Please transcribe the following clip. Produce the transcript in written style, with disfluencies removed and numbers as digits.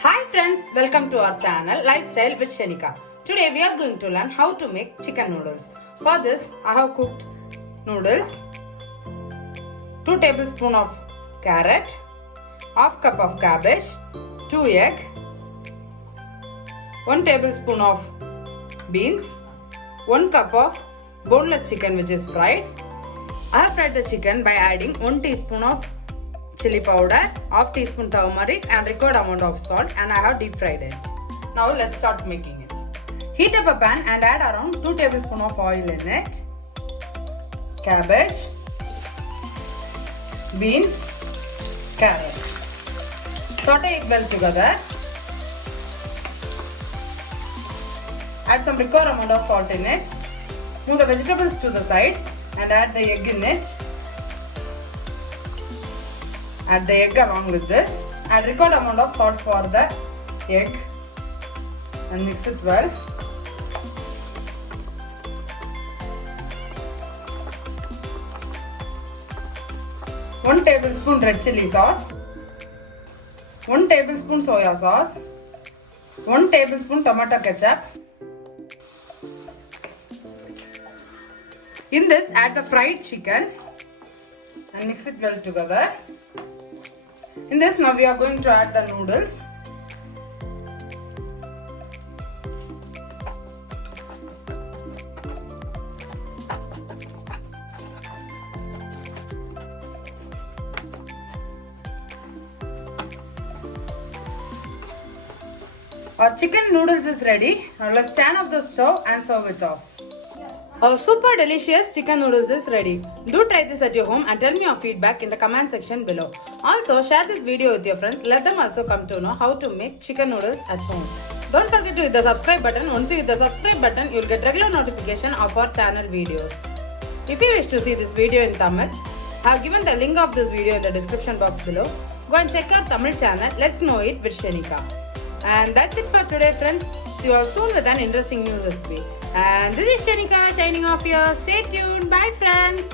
Hi friends, welcome to our channel Lifestyle with Shenica. Today we are going to learn how to make chicken noodles. For this I have cooked noodles, 2 tablespoons of carrot, half cup of cabbage, 2 egg, 1 tablespoon of beans, 1 cup of boneless chicken which is fried. I have fried the chicken by adding 1 teaspoon of chili powder, half teaspoon turmeric and required amount of salt, and I have deep fried it. Now let's start making it. Heat up a pan and add around 2 tablespoons of oil in it. Cabbage, beans, carrot. Saute it well together. Add some required amount of salt in it. Move the vegetables to the side and add the egg in it. Add the egg along with this. Add required amount of salt for the egg and mix it well. One tablespoon red chili sauce, 1 tablespoon soya sauce, 1 tablespoon tomato ketchup. In this, add the fried chicken and mix it well together. In this, now we are going to add the noodles. Our chicken noodles is ready. Now let's turn off the stove and serve it off. Our super delicious chicken noodles is ready. Do try this at your home and tell me your feedback in the comment section below. Also share this video with your friends. Let them also come to know how to make chicken noodles at home. Don't forget to hit the subscribe button. Once you hit the subscribe button, you will get regular notification of our channel videos. If you wish to see this video in Tamil, I have given the link of this video in the description box below. Go and check our Tamil channel. Let's know it with Shenica. And that's it for today, friends. See you all soon with an interesting new recipe. And this is Shenica signing off here. Stay tuned. Bye friends.